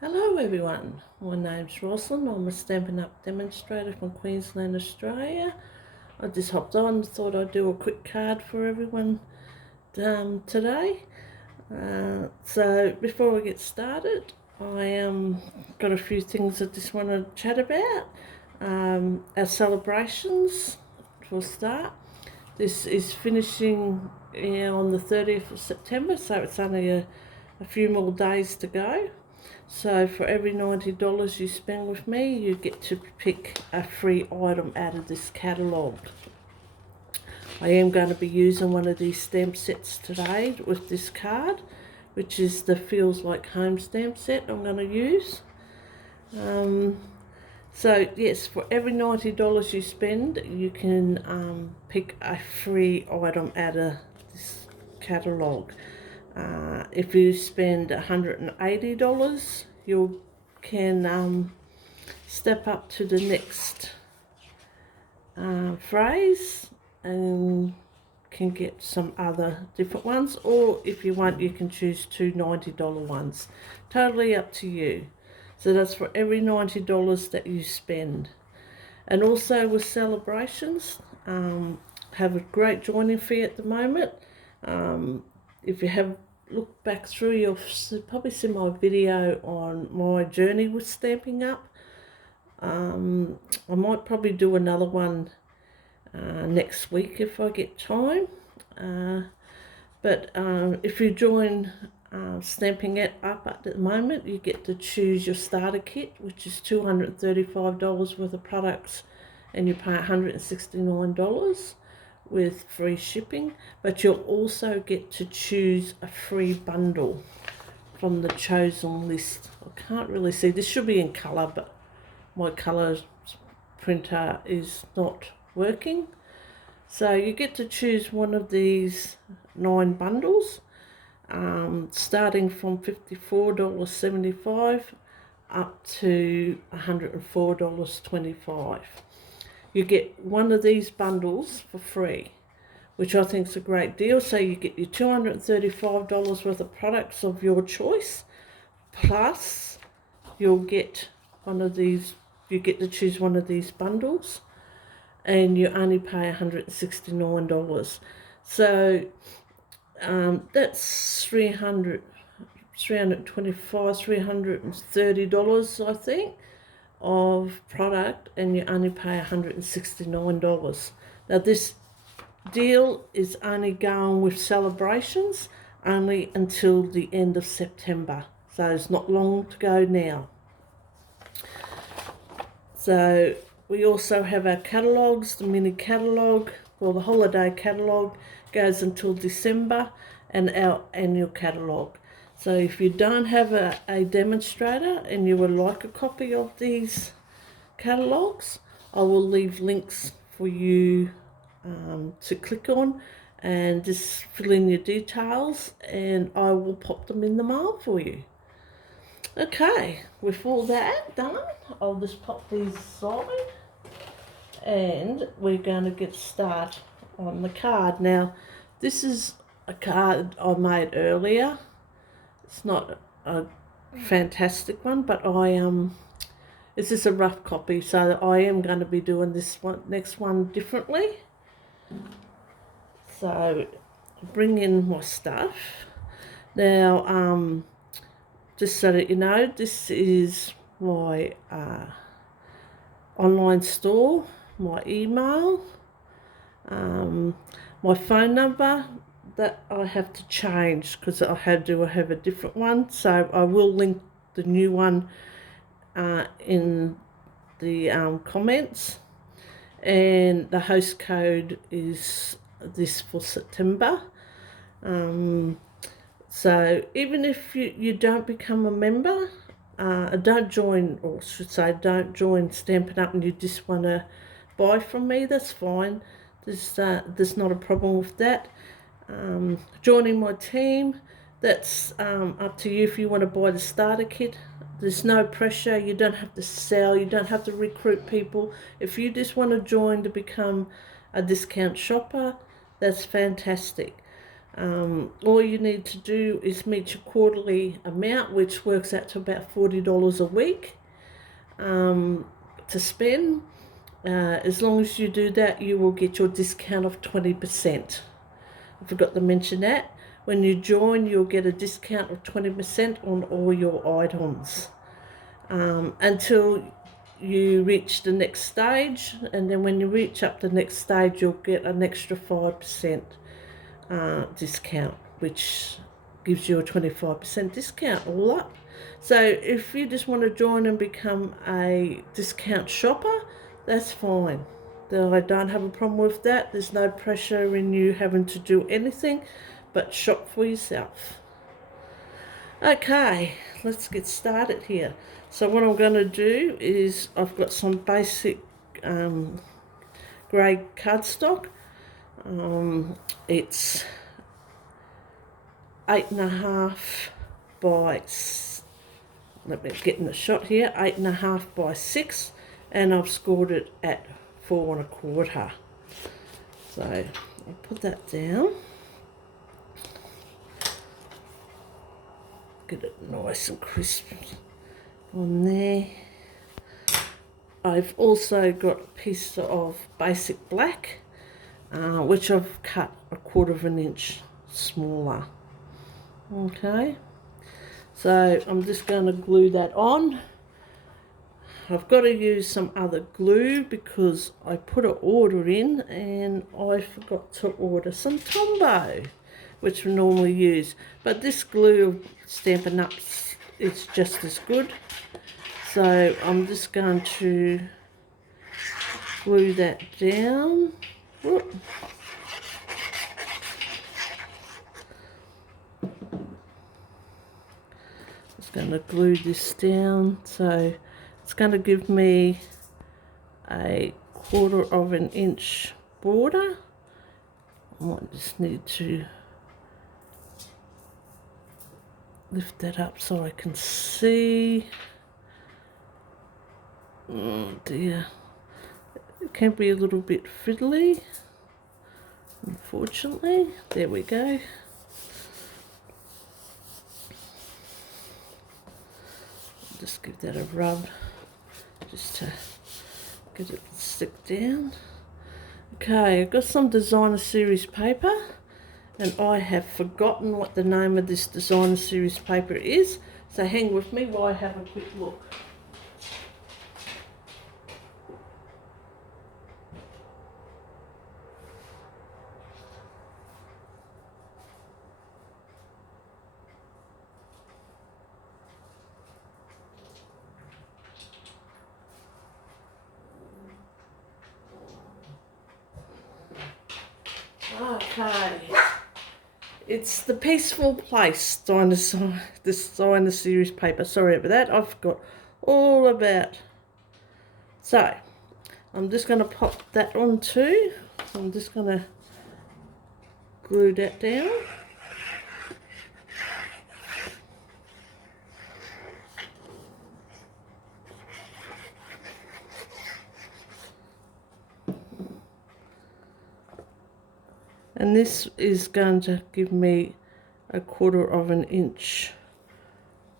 Hello everyone, my name's Rosalind. I'm a Stampin' Up demonstrator from Queensland, Australia. I just hopped on and thought I'd do a quick card for everyone today. So before we get started, I got a few things I just want to chat about. Our celebrations will start. This is finishing on the 30th of September, so it's only a few more days to go. So for every $90 you spend with me, you get to pick a free item out of this catalogue. I am going to be using one of these stamp sets today with this card, which is the Feels Like Home stamp set I'm going to use. So yes, for every $90 you spend, you can pick a free item out of this catalogue. If you spend $180, you can step up to the next phrase and can get some other different ones, or if you want you can choose two $90 ones. Totally up to you. So that's for every $90 that you spend. And also with celebrations, have a great joining fee at the moment. If you have looked back through, you'll probably see my video on my journey with Stampin' Up. I might probably do another one next week if I get time. But if you join Stampin' Up at the moment, you get to choose your starter kit, which is $235 worth of products, and you pay $169 with free shipping. But you'll also get to choose a free bundle from the chosen list. I can't really see, this should be in colour, but my colour printer is not working. So you get to choose one of these 9 bundles, starting from $54.75 up to $104.25. You get one of these bundles for free, which I think is a great deal. So you get your $235 worth of products of your choice, plus you'll get one of these, you get to choose one of these bundles, and you only pay $169. So that's $325, $330, I think, of product, and you only pay $169. Now this deal is only going with celebrations only until the end of September, so it's not long to go now. So we also have our catalogues. The mini catalogue, well, the holiday catalogue goes until December, and our annual catalogue. So if you don't have a demonstrator and you would like a copy of these catalogues, I will leave links for you to click on and just fill in your details, and I will pop them in the mail for you. Okay, with all that done, I'll just pop these aside and we're going to get started on the card. Now, this is a card I made earlier. It's not a fantastic one, but it's just a rough copy, so I am going to be doing this next one differently. So bring in my stuff. Now, just so that you know, this is my online store, my email, my phone number that I have to change because I have a different one. So I will link the new one in the comments, and the host code is this for September. So even if you don't become a member, don't join, or should say don't join Stampin' Up, and you just want to buy from me, that's fine. There's not a problem with that. Joining my team, that's up to you if you want to buy the starter kit. There's no pressure. You don't have to sell. You don't have to recruit people. If you just want to join to become a discount shopper, that's fantastic. All you need to do is meet your quarterly amount, which works out to about $40 a week to spend. As long as you do that, you will get your discount of 20%. I forgot to mention that. When you join, you'll get a discount of 20% on all your items until you reach the next stage, and then when you reach up the next stage, you'll get an extra 5% discount, which gives you a 25% discount all up. So if you just want to join and become a discount shopper, that's fine. I don't have a problem with that. There's no pressure in you having to do anything but shop for yourself. Okay, let's get started here. So what I'm going to do is I've got some basic grey cardstock. It's 8.5 by, let me get in the shot here, 8.5 by 6, and I've scored it at 4 1/4. So I'll put that down. Get it nice and crisp on there. I've also got a piece of basic black, which I've cut 1/4 inch smaller. Okay, so I'm just going to glue that on. I've got to use some other glue because I put an order in and I forgot to order some Tombow, which we normally use. But this glue, Stampin' Up, is just as good. So I'm just going to glue that down. Whoop. Just going to glue this down. So it's going to give me a 1/4 inch border. I might just need to lift that up so I can see. Oh dear, it can be a little bit fiddly, unfortunately. There we go. Just give that a rub just to get it to stick down. Okay, I've got some designer series paper, and I have forgotten what the name of this designer series paper is, so hang with me while I have a quick look. Okay, it's the Peaceful Place designer series paper. Sorry about that, I forgot all about. So I'm just going to pop that on too. I'm just going to glue that down. And this is going to give me a 1/4 inch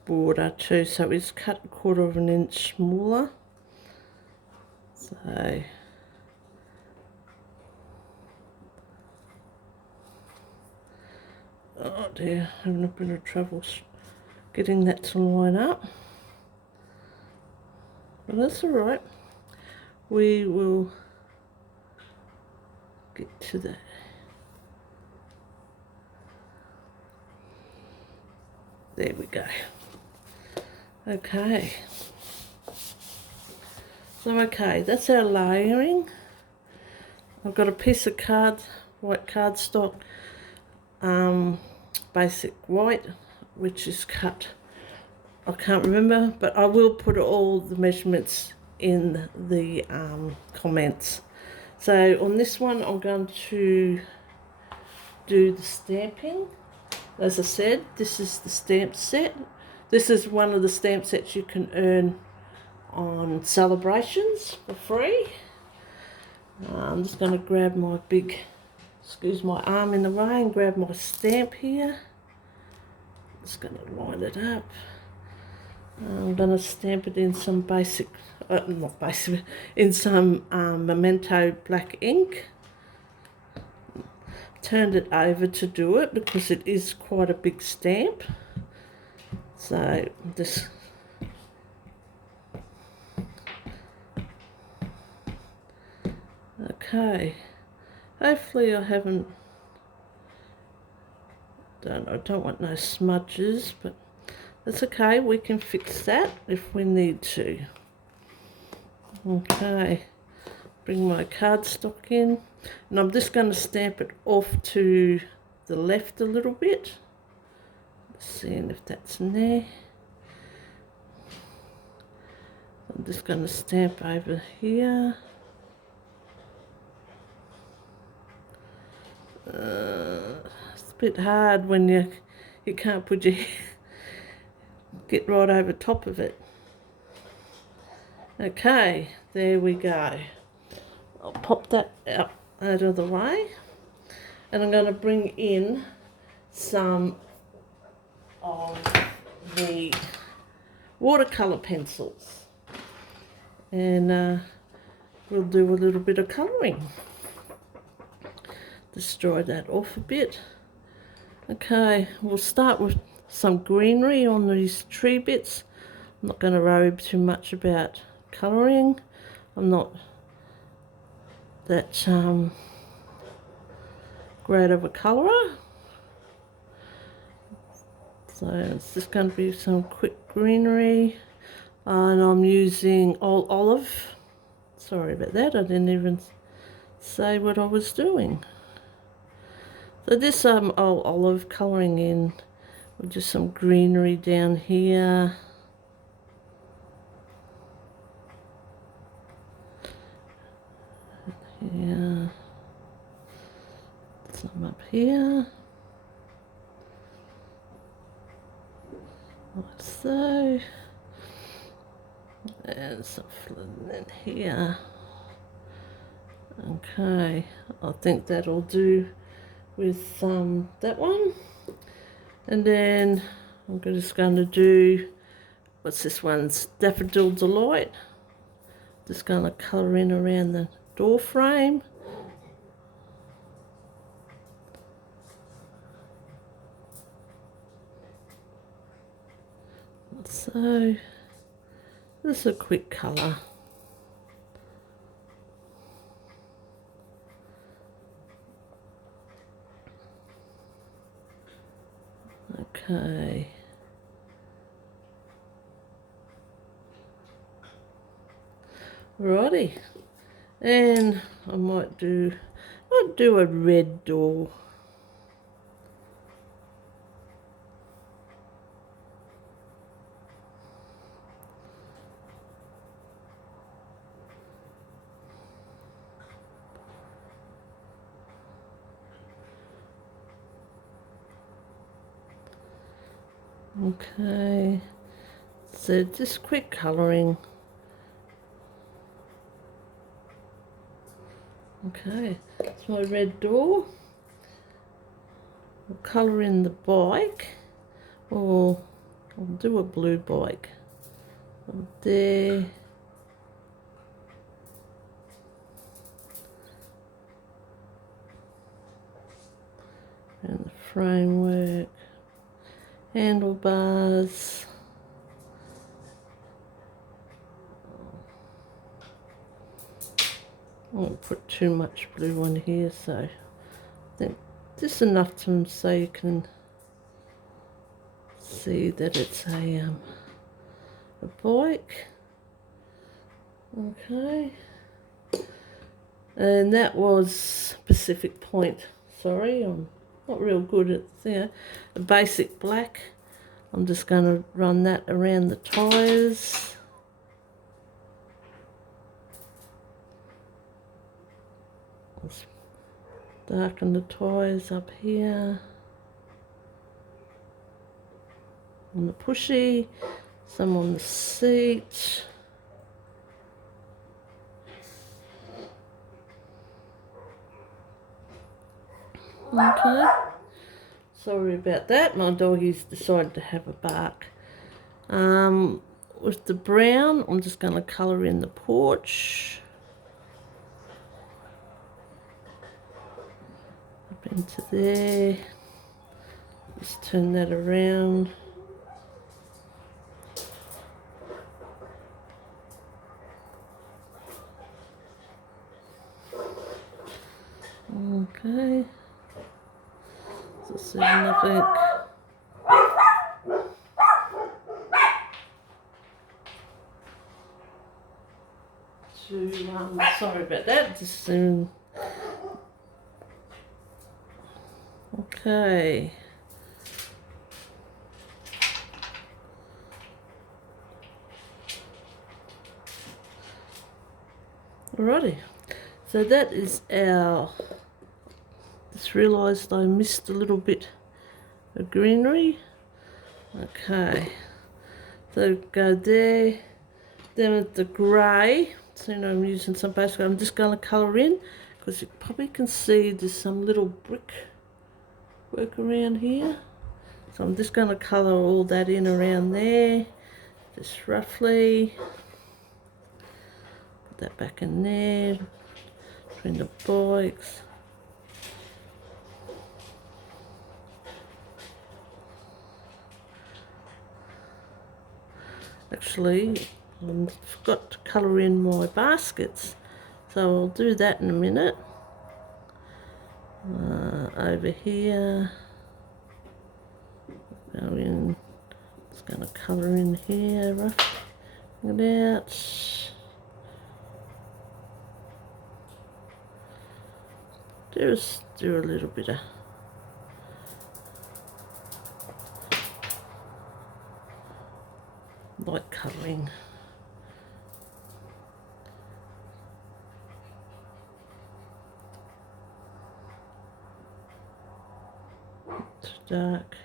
border too, so it's cut 1/4 inch smaller. So oh dear, having a bit of trouble getting that to line up, but that's all right. We will get to that. There we go. Okay. So okay, that's our layering. I've got a piece of white cardstock, basic white, which is cut, I can't remember, but I will put all the measurements in the comments. So on this one, I'm going to do the stamping. As I said, this is the stamp set. This is one of the stamp sets you can earn on celebrations for free. I'm just going to grab my big excuse my arm in the way, and grab my stamp here. Just going to line it up. I'm going to stamp it in some basic, not basic, in some Memento black ink. Turned it over to do it because it is quite a big stamp. So this, okay, hopefully I haven't, I don't want no smudges, but that's okay, we can fix that if we need to. Okay, bring my cardstock in, and I'm just going to stamp it off to the left a little bit, seeing if that's in there. I'm just going to stamp over here. It's a bit hard when you can't put your get right over top of it. Okay, there we go. I'll pop that out of the way, and I'm going to bring in some of the watercolour pencils, and we'll do a little bit of colouring. Just dry that off a bit. Okay, we'll start with some greenery on these tree bits. I'm not going to worry too much about colouring. I'm not that great of a colourer. So it's just going to be some quick greenery, and I'm using old olive. Sorry about that, I didn't even say what I was doing. So this old olive colouring in with just some greenery down here. Yeah, some up here, like so, and some in here. Okay, I think that'll do with that one. And then I'm just going to do, what's this one's, Daffodil Delight. Just going to colour in around the door frame. So, this is a quick colour. Okay. Righty. And I might do a red door. Okay, so just quick colouring. Okay, that's my red door. I'll colour in the bike, or I'll do a blue bike. There. And the framework. Handlebars. I won't put too much blue on here, so I think just enough so you can see that it's a bike. Okay. And that was Pacific Point. Sorry, I'm not real good at a basic black. I'm just going to run that around the tyres. Let's darken the tyres up here. On the pushy, some on the seat. Okay. Sorry about that. My doggies decided to have a bark. With the brown, I'm just going to colour in the porch. Up into there. Just turn that around. Okay. Just nothing. Sorry about that. Just okay. Alrighty. So that is our. Just realised I missed a little bit of greenery. Okay. So go there. Then with the grey. So I'm using some basic. I'm just going to colour in because you probably can see there's some little brick work around here. So I'm just going to colour all that in around there, just roughly. Put that back in there, between the bikes. Actually, I forgot to colour in my baskets, so I'll do that in a minute. Over here, go in, just going to colour in here, rough it out. Just do a little bit of light colouring. Too dark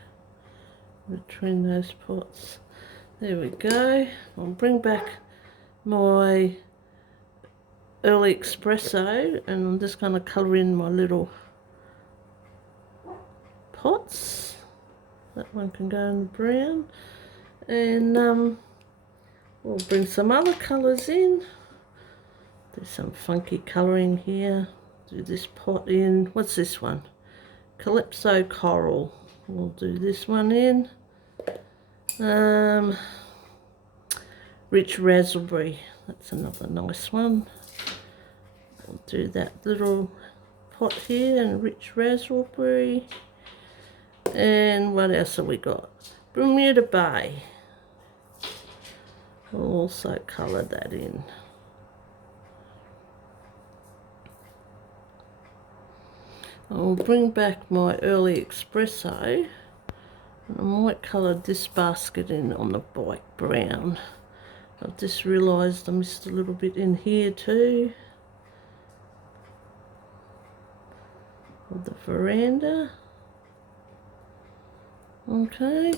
between those pots. There we go. I'll bring back my early espresso and I'm just going to colour in my little pots. That one can go in the brown. And we'll bring some other colours in. There's some funky colouring here. Do this pot in. What's this one? Calypso Coral. We'll do this one in. Rich Raspberry. That's another nice one. We'll do that little pot here and Rich Raspberry. And what else have we got? Bermuda Bay. We'll also colour that in. I'll bring back my early espresso and I might colour this basket in on the bike brown. I've just realised I missed a little bit in here too. Of the veranda. Okay.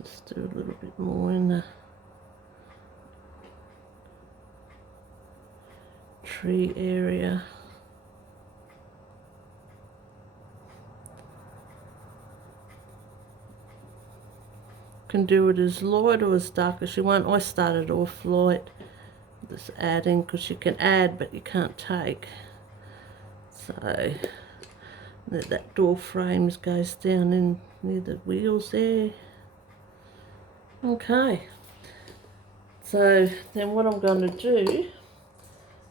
Just do a little bit more in the tree area. Can do it as light or as dark as you want. I started off light, just adding, because you can add but you can't take. So that door frames goes down in near the wheels there. Okay, so then what I'm going to do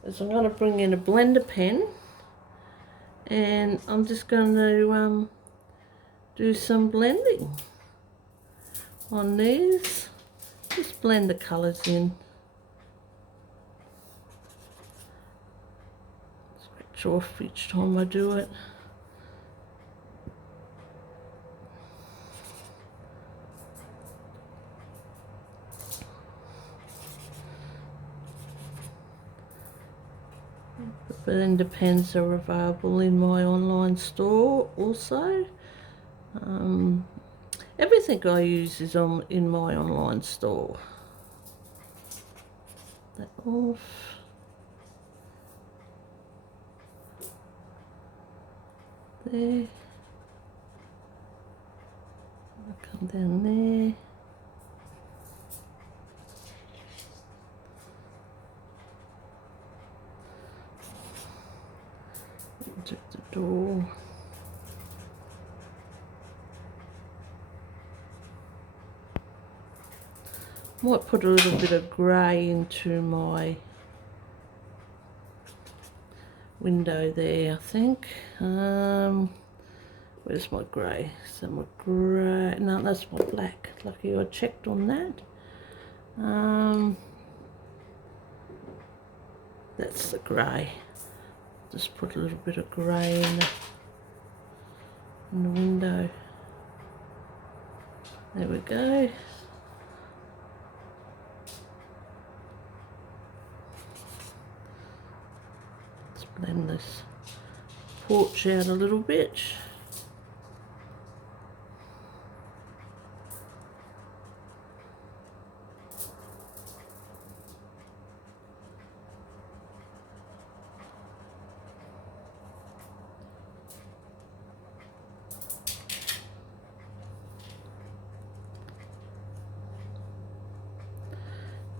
is I'm going to bring in a blender pen and I'm just going to do some blending on these. Just blend the colours in. Scratch off each time I do it. The blender pens are available in my online store also. Everything I use is in my online store. That off. there. I'll come down there. Do the door. Might put a little bit of grey into my window there, I think. Where's my grey? So my grey, no, that's my black. Lucky I checked on that. That's the grey. Just put a little bit of grey in the window. There we go. Let's blend this porch out a little bit.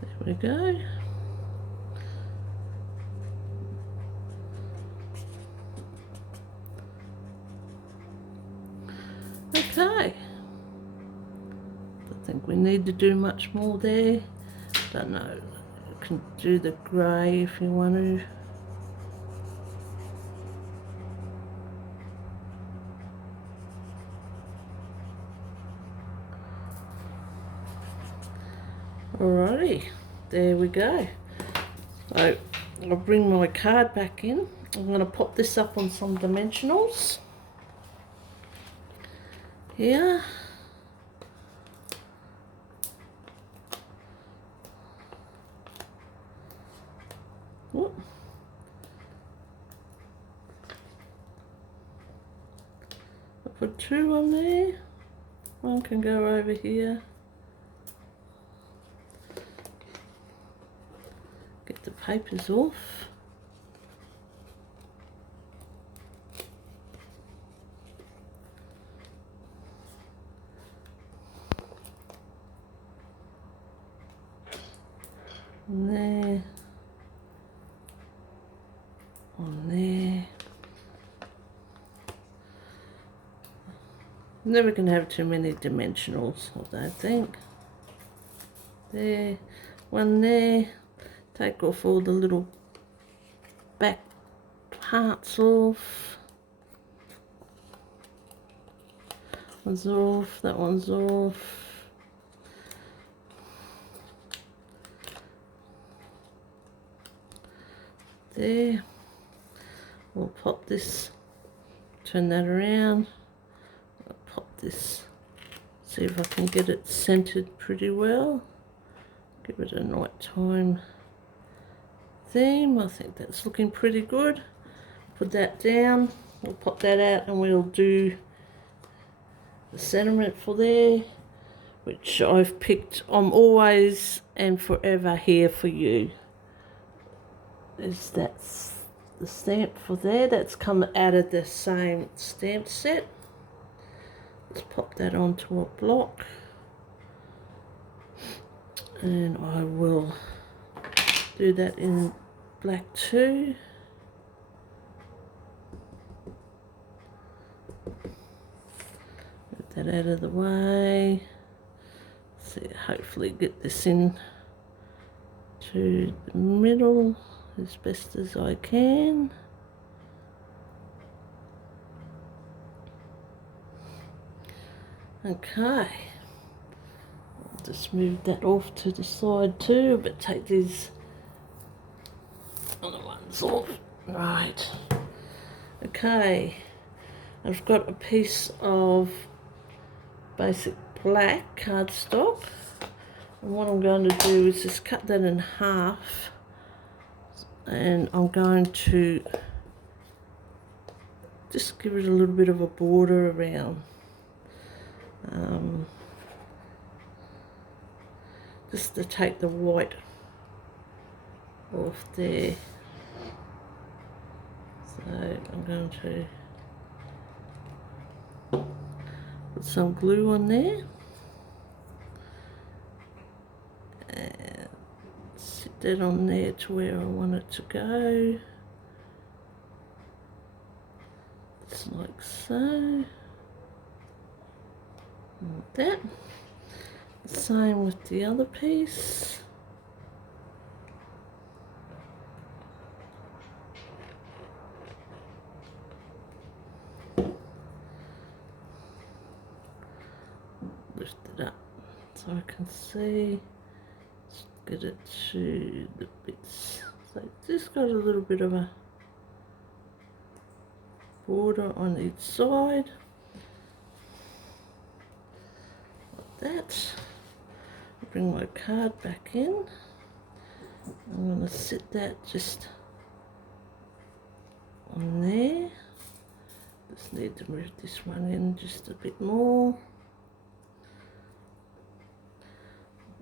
There we go. Okay. Don't think we need to do much more there. Don't know. You can do the grey if you want to. Alrighty, there we go. So I'll bring my card back in. I'm going to pop this up on some dimensionals here. Whoop. I'll put 2 on there. One can go over here. Get the papers off. And there. On there. Never can have too many dimensionals, I don't think. There. One there. Take off all the little back parts off. One's off, that one's off. There. We'll pop this, turn that around. I'll pop this, see if I can get it centered pretty well. Give it a nighttime theme. I think that's looking pretty good. Put that down. We'll pop that out and we'll do the sentiment for there, which I've picked. I'm always and forever here for you. That's the stamp for there. That's come out of the same stamp set. Let's pop that onto a block. And I will do that in black too. Get that out of the way. See, hopefully get this in to the middle as best as I can. Okay. I'll just move that off to the side too, but take these other ones off. Right. Okay. I've got a piece of basic black cardstock. And what I'm going to do is just cut that in half. And I'm going to just give it a little bit of a border around. Just to take the white off there. So I'm going to some glue on there. And sit that on there to where I want it to go. Just like so. Like that. Same with the other piece. Lift it up so I can see. Let's get it to the bits. So this got a little bit of a border on each side. Like that. Bring my card back in. I'm going to sit that just on there. Just need to move this one in just a bit more.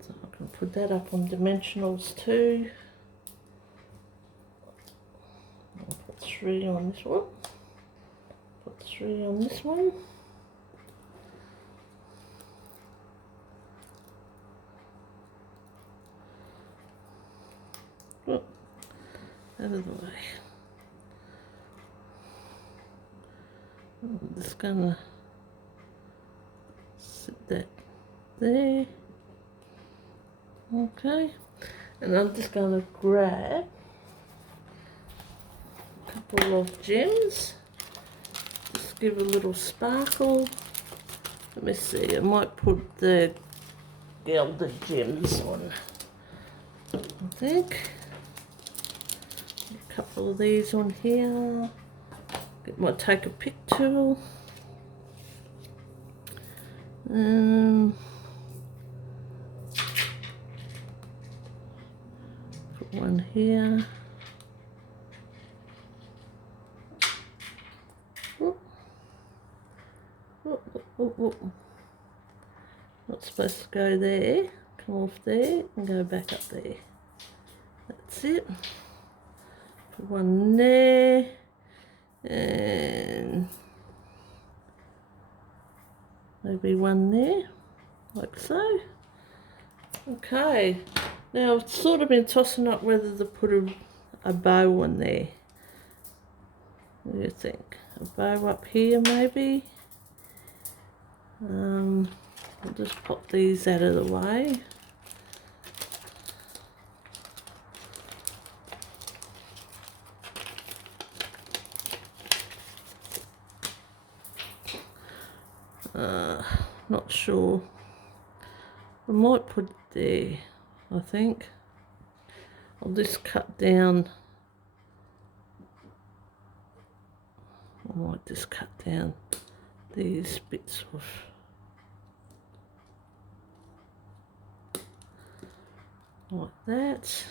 So I can put that up on dimensionals too. I'll put 3 on this one. Put 3 on this one. Oh, out of the way. I'm just gonna sit that there. Okay, and I'm just gonna grab a couple of gems. Just give a little sparkle. Let me see, I might put the gilded gems on, I think. A couple of these on here. Get my take a pick tool. Put one here. Oh. Oh, oh, oh, oh. Not supposed to go there. Come off there and go back up there. That's it. Put one there. And maybe one there, like so. Okay, now I've sort of been tossing up whether to put a bow on there. What do you think? A bow up here maybe? I'll just pop these out of the way. Not sure. I might put it there, I think. I'll just cut down. I might just cut down these bits off. Like that.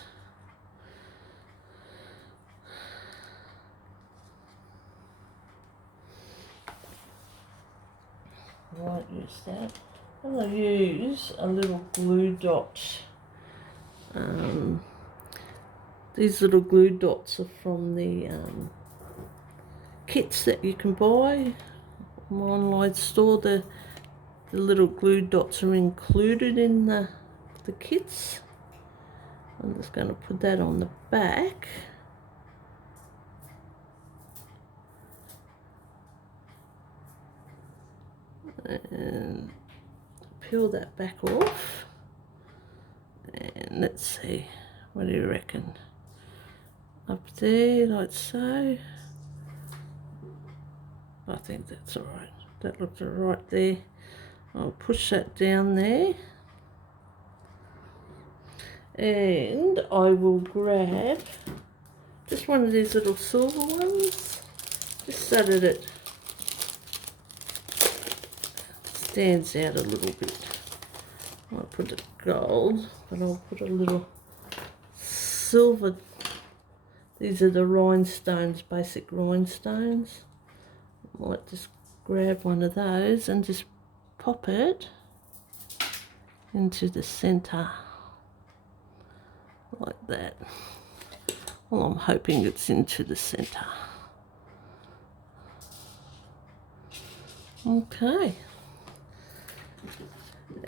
I won't use that. I'm going to use a little glue dot. These little glue dots are from the kits that you can buy from my online store. The little glue dots are included in the kits. I'm just going to put that on the back. And peel that back off. And let's see, what do you reckon? Up there, like so. I think that's alright. That looks alright there. I'll push that down there. And I will grab just one of these little silver ones, just so that it stands out a little bit. I'll put it gold, but I'll put a little silver. These are the rhinestones, basic rhinestones. I might just grab one of those and just pop it into the centre. Like that. Well, I'm hoping it's into the centre. Okay.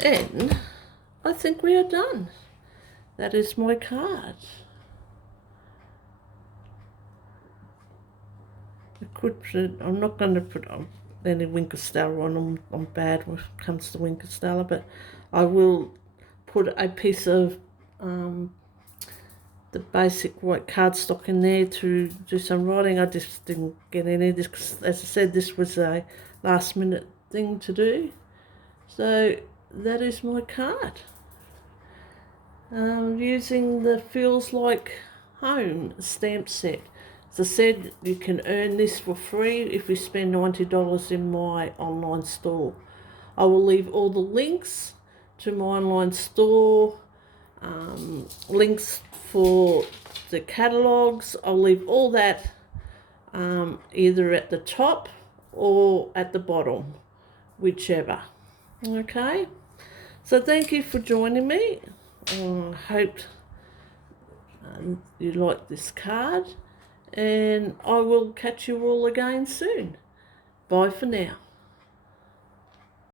And I think we are done. That is my card. I'm not going to put any Winkestella on. I'm bad when it comes to Winkestella, but I will put a piece of the basic white cardstock in there to do some writing. I just didn't get any of this because, as I said, this was a last minute thing to do. So that is my card. Using the Feels Like Home stamp set. As I said, you can earn this for free if you spend $90 in my online store. I will leave all the links to my online store, links for the catalogues. I'll leave all that either at the top or at the bottom, whichever. Okay, so thank you for joining me. I hope you like this card, and I will catch you all again soon. Bye for now.